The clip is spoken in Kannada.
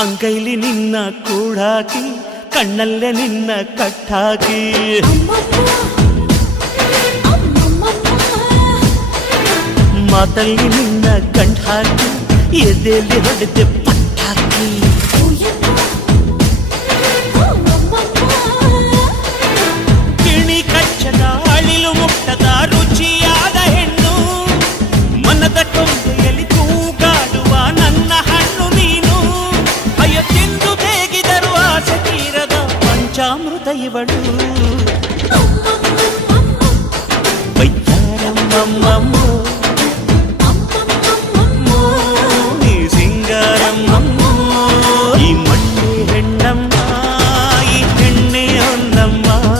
ಅಂಗೈಲಿ ನಿನ್ನ ಕೂಡಾಕಿ ಕಣ್ಣಲ್ಲೇ ನಿನ್ನ ಕಟ್ಟಾಕಿ ಮಾತಲ್ಲಿ ನಿನ್ನ ಗಂಟಾಕಿ ಎದೆಯಲ್ಲಿ ಹೊಡೆದೆ ಪಟ್ಟಾಕಿ ಗಿಣಿ ಕಚ್ಚದ ಅಳಿಲು ಮುಟ್ಟದ ರುಚಿಯಾದ ಹೆಣ್ಣು ಮನದ ಕೊಂಬೆಯಲ್ಲಿ ತೂಗಾಡುವ ನನ್ನ ಹಣ್ಣು ನೀನು ಅಯ್ಯ ತಿಂದು ಬೇಗಿದರು ಆಸೆ ತೀರದ ಪಂಚಾಮೃತ ಇವಳು ಬೈತಾರಮ್ಮಮ್ಮಮ್ಮ